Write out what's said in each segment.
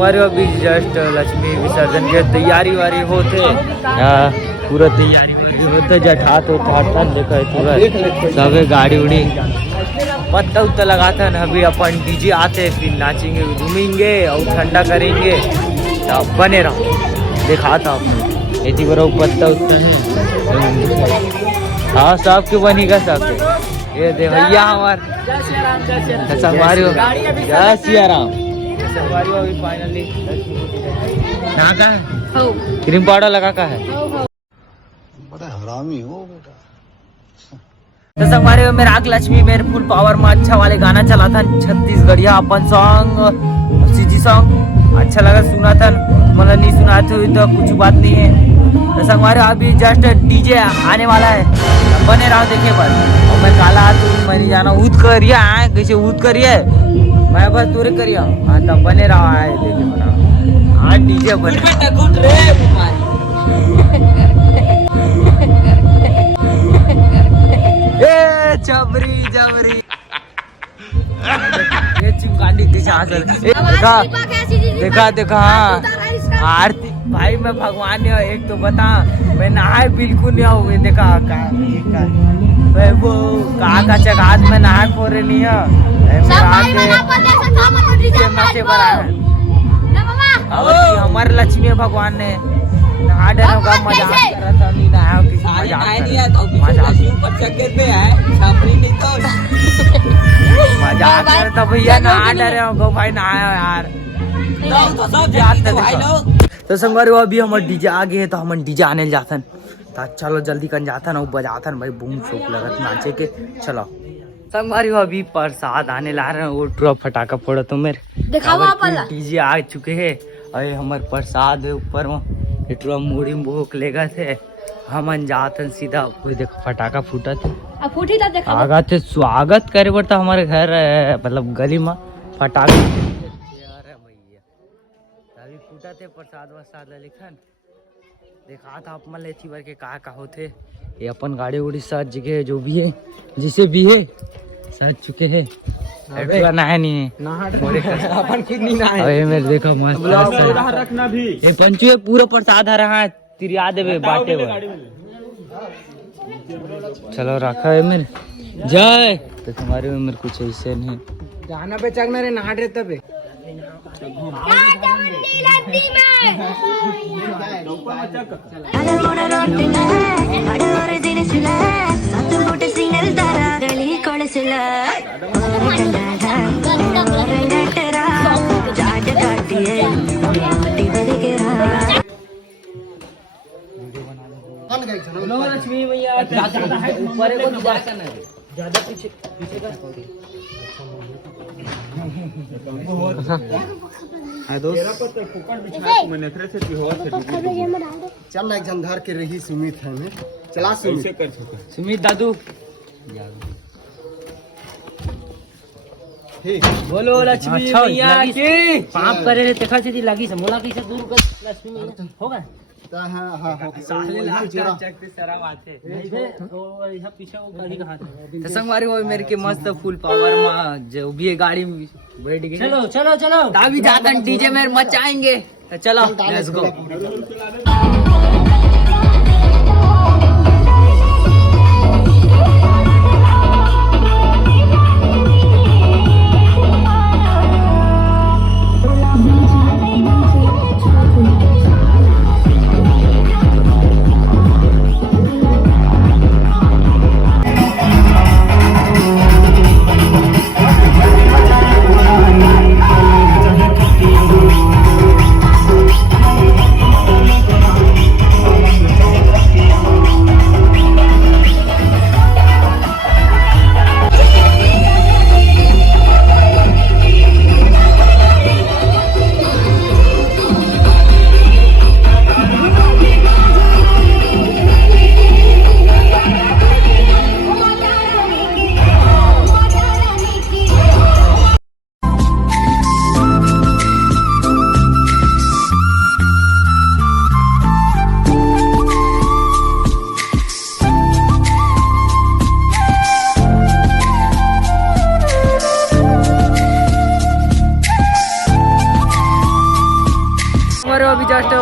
संगवारी अभी जस्ट लक्ष्मी विसर्जन के तैयारी वारी होते पूरा तैयारी वारी होते जठात उठाता देखो पूरा सबे गाड़ी उड़ी पत्ता उत्ता लगाता है। अभी अपन डीजे आते फिर नाचेंगे घूमेंगे और ठंडा करेंगे। तो बने रहो दिखाता आपको इतनी बड़ा पत्ता उत्ता है। हाँ सब के बनेगा सब ये दे भैया हमारे संगवारी जय सिया राम। संगवारी अभी फाइनली क्रीम पाउडर लगा का है। बड़ा हरामी हो बेटा। तो संगवारी में राग लक्ष्मी मेरे फुल पावर में अच्छा वाले गाना चला था छत्तीसगढ़िया अपन सॉन्ग सीजी सॉन्ग अच्छा लगा सुना था। मतलब नहीं सुना थे तो कुछ बात नहीं है। तो संगवारी अभी जस्ट डीजे आने वाला है बने रहो देखे बस। और मैं काला तू मनी जाना ऊद करिए आए कैसे ऊद करिए मैं बस तोरे करिए। हाँ तब बने रहो आए देखे बना हाँ डीजे बने जबरी जबरी ये चिमकांडी देखा देखा देखा हाँ आरती भाई मैं भगवान ने एक तो बता मैं नहाए बिल्कुल नहीं हुए देखा मैं वो कहा का चगात में नहाए फोरे नहीं है हमारे लक्ष्मी भगवान ने नहा डर होगा मजाक कर रहा था नहीं नहाया किसी मजाक कर रहा था भैया नहा डरे होगा भाई नहाया यार। तो संगवारी अभी हमारे डीजे आ गए तो हम डीजे आने जाथन तो चलो जल्दी कर जाथन और बजाथन भाई बूम शोक लगत नाचे के चलो। संगवारी अभी प्रसाद आने ला रहे हैं वो ट्रॉ फटाका फोड़ा तो मेरे डीजे आ चुके हैं। अरे हमारे प्रसाद है ऊपर में इतना मूड़ी में भूख लेगा थे हम जातन सीधा कोई देखो फटाका फूटा थे आगा थे स्वागत करे पड़ता हमारे घर मतलब गली में फटाका अभी फूटा थे प्रसाद वरसाद लिखन देखा था अपन लेथी भर के कहा होते ये अपन गाड़ी उड़ी साथ जगह जो भी है जिसे भी है साथ चुके हैं नहाया नहीं है अपन खुद नहीं नहाए। अरे मेरे देखो मस्त रखना भी ये पंचू पूरा प्रसाद आ रहा है तिरिया देवे बाटे चलो रखा है मेरे जय। तो तुम्हारे में मेरे कुछ ऐसे नहीं गाना पे चगना रे नहा रहे तब लक्ष्मी भैया ज्यादा पीछे चल एक जन धर के रही सुमित है में चला सुमित दादू बोलो लक्ष्मी भैया की पाप करे रे देखा से लगी समोला कैसे दूर कर लक्ष्मी भैया होगा संगवारी वो मेरे के मस्त फुल पावर में जो भी है गाड़ी में बैठ गए चलो चलो चलो अभी जाता डीजे में मचाएंगे चलो लेट्स गो।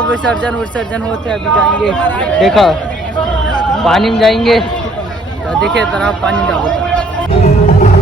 विसर्जन विसर्जन होते अभी जाएंगे देखा पानी में जाएंगे तो देखे तरह पानी का होता